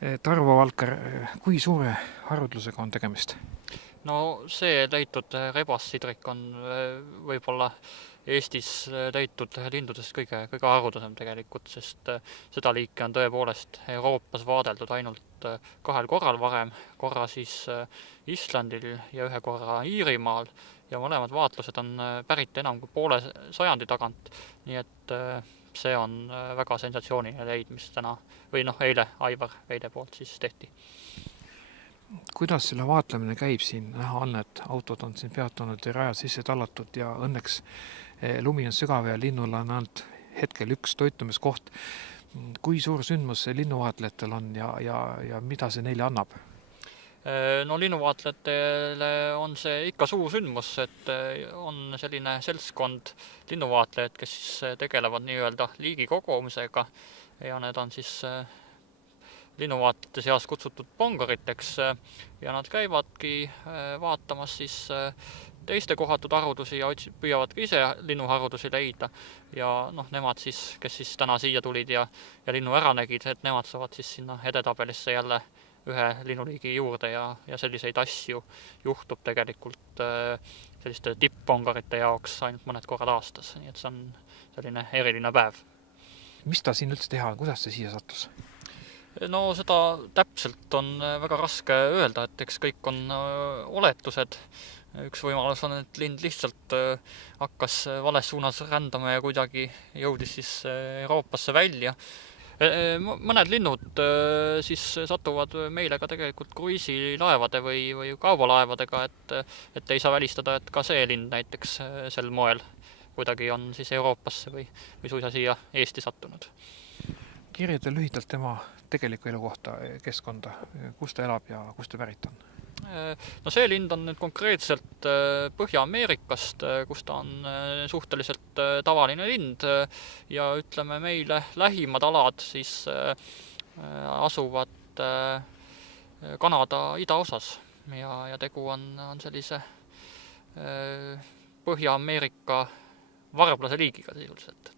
Tarvo Valker, kui suure haruldusega on tegemist? No see leitud rebassidrik on võib-olla Eestis leitud lindudest kõige haruldasem tegelikult, sest seda liiki on tõepoolest Euroopas vaadeldud ainult kahel korral varem, korra siis Islandil ja ühe korra Iirimaal, ja mõlemad vaatlused on pärit enam kui poole sajandi tagant, nii et see on väga sensatsiooniline leid, mis täna, või eile Aivar Veide poolt siis tehti. Kuidas selle vaatlemine käib siin? Näha on, et autod on siin peatunud ja rajad sisse tallatud ja õnneks lumi on sügav ja linnul on ainult hetkel üks toitumiskoht. Kui suur sündmus see linnuvaatlejatele on ja mida see neile annab? No linnuvaatlejatele on see ikka suur sündmus, et on selline seltskond linnuvaatlejad, kes siis tegelevad nii-öelda liigi kogumisega ja need on siis linnuvaatlejate seas kutsutud pongariteks ja nad käivadki vaatamas siis teiste kohatud harudusi ja püüavad ka ise linnuharudusi leida ja nemad siis, kes siis täna siia tulid ja linnu ära nägid, et nemad saavad siis sinna edetabelisse jälle ühe linnuliigi juurde ja selliseid asju juhtub tegelikult selliste tipp-pongarite jaoks ainult mõned korrad aastas, nii et see on selline eriline päev. Mis ta siin üldse teha, kuidas ta siia sattus? No seda täpselt on väga raske öelda, et eks kõik on oletused. Üks võimalus on, et lind lihtsalt hakkas vales suunas rändama ja kuidagi jõudis siis Euroopasse välja. Mõned linnud siis satuvad meile ka tegelikult kruiisilaevade või kaubalaevadega, et ei saa välistada, et ka see lind näiteks sel moel kuidagi on siis Euroopasse või suisa siia Eesti sattunud. Kirjeldada lühidalt tema tegeliku elu kohta, keskkonda, kus ta elab ja kus ta pärit on? No see lind on nüüd konkreetselt Põhja-Ameerikast, kus ta on suhteliselt tavaline lind ja ütleme meile lähimad alad siis asuvad Kanada idaosas ja tegu on sellise Põhja-Ameerika varblase liigiga sisuliselt,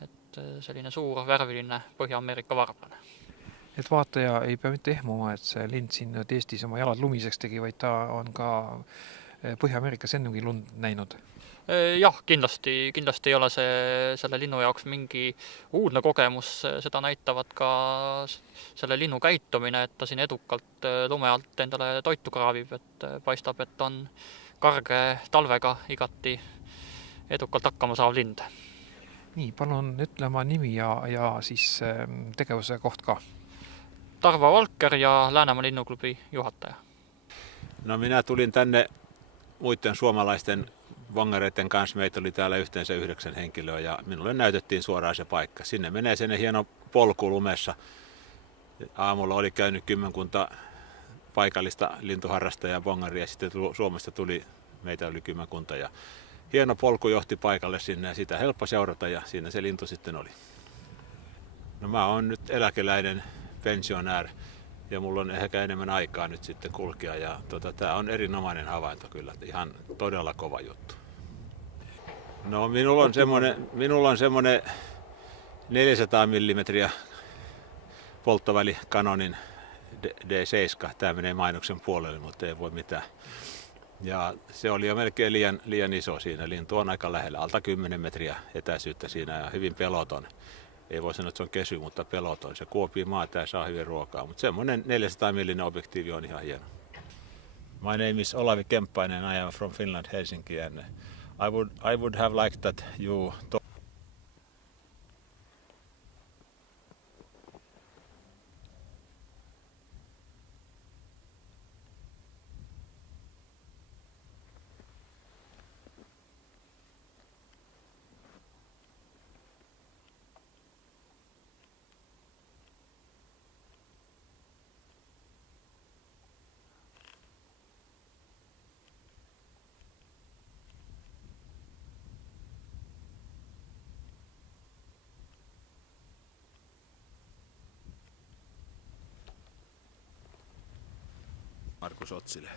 et selline suur värviline Põhja-Ameerika varblane. Et vaataja ei pea mitte ehmuma, et see lind siin nüüd Eestis oma jalad lumiseks tegi, vaid ta on ka Põhja-Ameerikas ennegi lund näinud. Jah, kindlasti ei ole see selle linnu jaoks mingi uudne kogemus, seda näitavad ka selle linnu käitumine, et ta siin edukalt lume alt endale toitu kraavib, et paistab, et on karge talvega igati edukalt hakkama saav lind. Nii, palun ütle oma nimi ja siis tegevuse koht ka. Tarvo Valker ja Läänemaa linnuklubi juhataja. No minä tulin tänne muiden suomalaisten vongareiden kanssa. Meitä oli täällä yhteensä 9 henkilöä ja minulle näytettiin suoraan se paikka. Sinne menee sinne hieno polku lumessa. Aamulla oli käynyt 10 paikallista lintuharrastajaa vongaria ja sitten Suomesta tuli, meitä oli 10 ja hieno polku johti paikalle sinne ja sitä helppo seurata ja siinä se lintu sitten oli. No mä oon nyt eläkeläinen pensionär ja mulla on ehkä enemmän aikaa nyt sitten kulkea ja tää on erinomainen havainto kyllä, ihan todella kova juttu. No minulla on semmonen 400 mm polttoväli Canonin D7, tää menee mainoksen puolelle, mutta ei voi mitään. Ja se oli jo melkein liian iso siinä. Lintu on aika lähellä, alta 10 metriä etäisyyttä siinä ja hyvin peloton. Ei voi sanoa, että se on kesy, mutta peloton. Se kuopii maata ja saa hyvin ruokaa, mutta semmoinen 400 mm objektiivi on ihan hieno. My name is Olavi Kemppainen. I am from Finland, Helsinki, and I would have liked that you talk. Markus Otsile.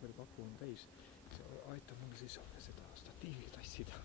palju kapu on täis, see aitab mul siis seda statiivi tassida.